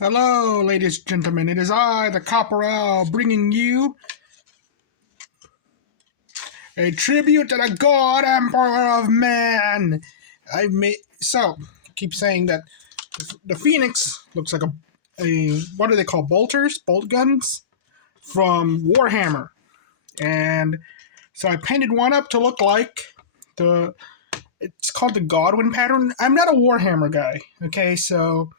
Hello, ladies and gentlemen. It is I, the Corporal, bringing you a tribute to the God Emperor of Man. Keep saying that the Phoenix looks like a what do they call bolters, bolt guns from Warhammer, and so I painted one up to look like the. It's called the Godwin pattern. I'm not a Warhammer guy, okay, so.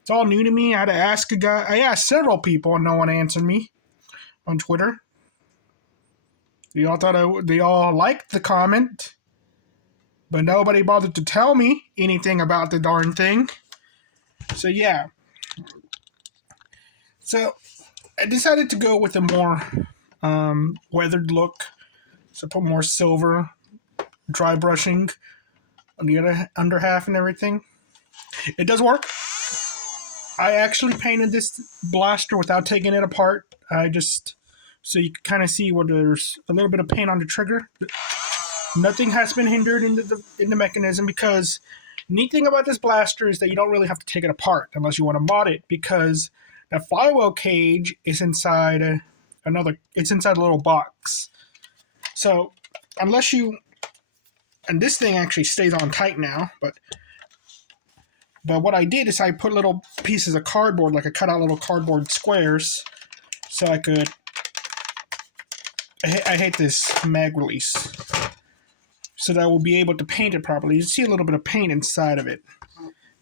It's all new to me. I had to ask a guy. I asked several people, and no one answered me on Twitter. They all liked the comment, but nobody bothered to tell me anything about the darn thing. So yeah. So I decided to go with a more weathered look. So put more silver, dry brushing on the other under half and everything. It does work. I actually painted this blaster without taking it apart. So you can kind of see where there's a little bit of paint on the trigger. Nothing has been hindered in the mechanism because neat thing about this blaster is that you don't really have to take it apart unless you want to mod it, because that flywheel cage is inside it's inside a little box. So unless you, and this thing actually stays on tight now, but what I did is I put little pieces of cardboard, like I cut out little cardboard squares, so I could. I hate this mag release, so that I will be able to paint it properly. You see a little bit of paint inside of it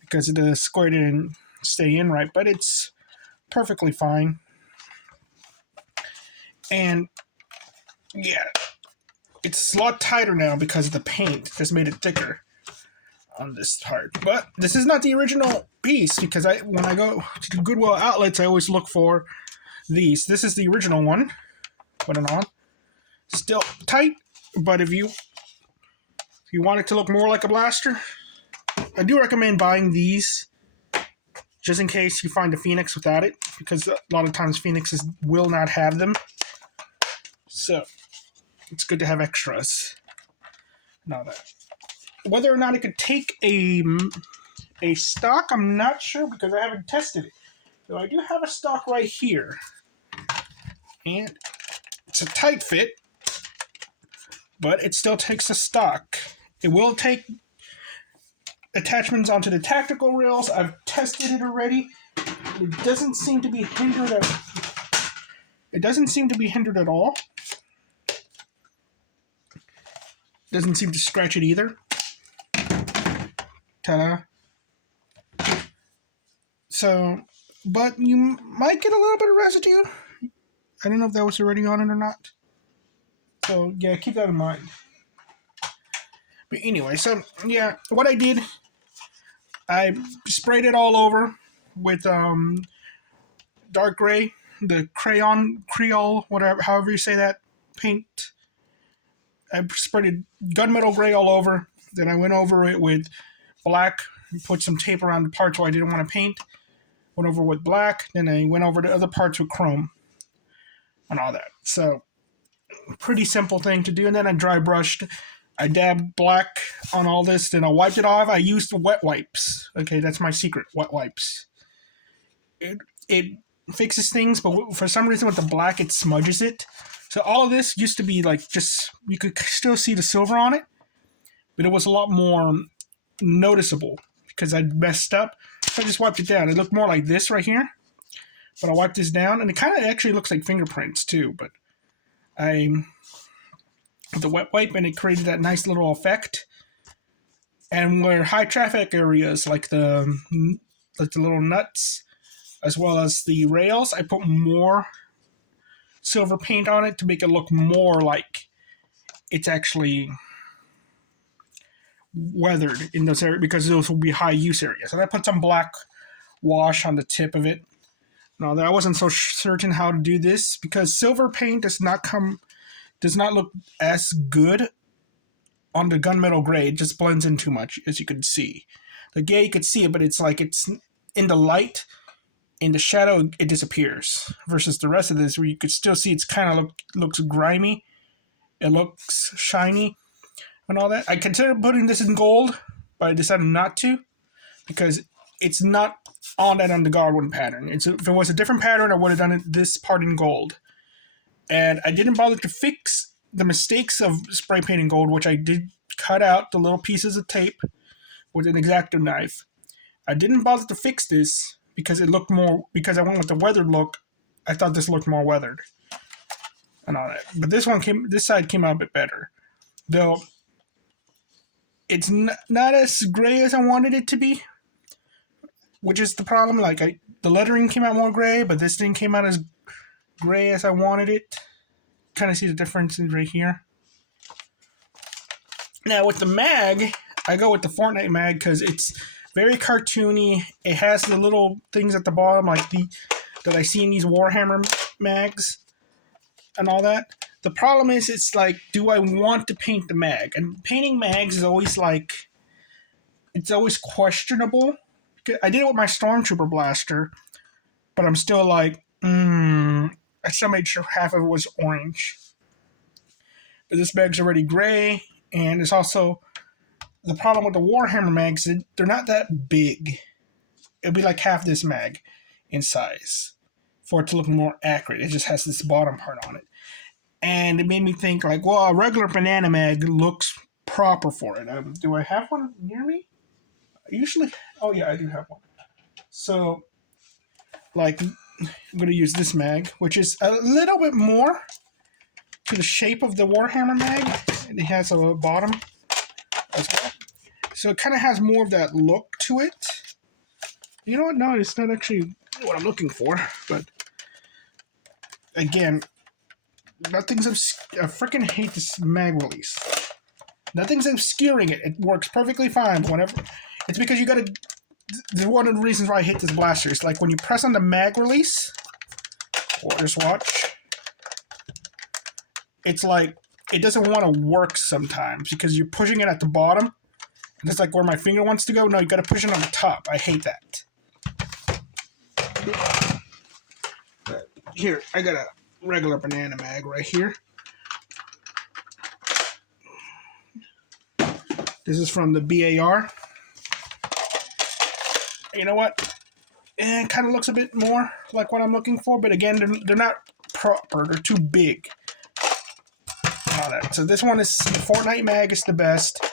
because the square didn't stay in right, but it's perfectly fine. And yeah, it's a lot tighter now because of the paint. Just made it thicker on this part. But this is not the original piece, because when I go to the Goodwill outlets, I always look for these. This is the original one. Put it on. Still tight, but if you want it to look more like a blaster, I do recommend buying these just in case you find a Phoenix without it, because a lot of times Phoenixes will not have them. So it's good to have extras. Now that. Whether or not it could take a stock, I'm not sure because I haven't tested it. So I do have a stock right here. And it's a tight fit, but it still takes a stock. It will take attachments onto the tactical rails. I've tested it already. It doesn't seem to be hindered at all. Doesn't seem to scratch it either. Ta-da. So, but you might get a little bit of residue. I don't know if that was already on it or not. So, yeah, keep that in mind. But anyway, so, yeah, what I did, I sprayed it all over with dark gray, the Creole, whatever, however you say that, paint. I sprayed it gunmetal gray all over. Then I went over it with black, put some tape around the parts where I didn't want to paint. Went over with black, then I went over the other parts with chrome and all that. So, pretty simple thing to do. And then I dry brushed. I dabbed black on all this, then I wiped it off. I used wet wipes. Okay, that's my secret, wet wipes. It fixes things, but for some reason with the black, it smudges it. So all of this used to be like just, you could still see the silver on it, but it was a lot more noticeable because I'd messed up. So I just wiped it down. It looked more like this right here, but I wiped this down, and it kind of actually looks like fingerprints too, but the wet wipe, and it created that nice little effect. And where high traffic areas like the little nuts as well as the rails, I put more silver paint on it to make it look more like it's actually weathered in those areas, because those will be high use areas. And I put some black wash on the tip of it. Now, I wasn't so certain how to do this because silver paint does not look as good on the gunmetal gray. It just blends in too much, as you can see. The gray, you could see it, but it's like it's in the light, in the shadow, it disappears. Versus the rest of this, where you could still see it's kind of looks grimy. It looks shiny and all that. I considered putting this in gold, but I decided not to because it's not on that on the Godwin pattern. If it was a different pattern, I would have done it this part in gold. And I didn't bother to fix the mistakes of spray painting gold, which I did cut out the little pieces of tape with an X-Acto knife. I didn't bother to fix this because it looked more, because I went with the weathered look. I thought this looked more weathered and all that. But this side came out a bit better. Though it's not as gray as I wanted it to be, which is the problem. Like, the lettering came out more gray, but this thing came out as gray as I wanted it. Kind of see the difference right here. Now, with the mag, I go with the Fortnite mag because it's very cartoony. It has the little things at the bottom, like that I see in these Warhammer mags and all that. The problem is, it's like, do I want to paint the mag? And painting mags is always like, it's always questionable. I did it with my Stormtrooper blaster, but I'm still like, I still made sure half of it was orange. But this mag's already gray, and it's also the problem with the Warhammer mags, they're not that big. It'll be like half this mag in size for it to look more accurate. It just has this bottom part on it. And it made me think, like, well, a regular banana mag looks proper for it. Do I have one near me? Oh yeah, I do have one. So, like, I'm going to use this mag, which is a little bit more to the shape of the Warhammer mag. And it has a bottom as well. So it kind of has more of that look to it. You know what? No, it's not actually what I'm looking for. But, again, I freaking hate this mag release. Nothing's obscuring it. It works perfectly fine. Whenever it's because you gotta. One of the reasons why I hate this blaster is like when you press on the mag release, or just watch. It's like it doesn't want to work sometimes because you're pushing it at the bottom. And it's like where my finger wants to go. No, you gotta push it on the top. I hate that. Here, I got a regular banana mag right here. This is from the BAR. You know what? It kind of looks a bit more like what I'm looking for, but again, they're not proper. They're too big. All that. So this one is the Fortnite mag is the best.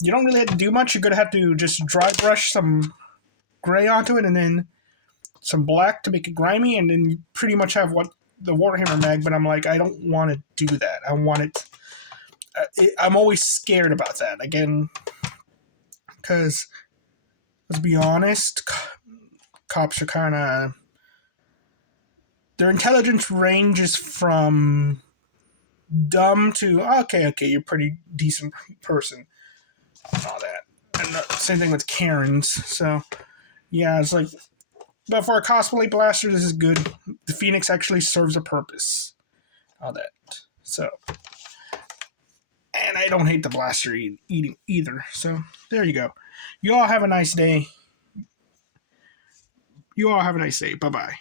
You don't really have to do much. You're going to have to just dry brush some gray onto it and then some black to make it grimy, and then you pretty much have what the Warhammer mag, but I'm like, I don't want to do that. I want it. I'm always scared about that. Again, because, let's be honest, cops are kind of... Their intelligence ranges from dumb to, okay, you're a pretty decent person. And all that. And the same thing with Karens. So, yeah, it's like... But for a cosplay blaster, this is good. The Phoenix actually serves a purpose. All that. So... And I don't hate the blaster eating either. So, there you go. You all have a nice day. Bye-bye.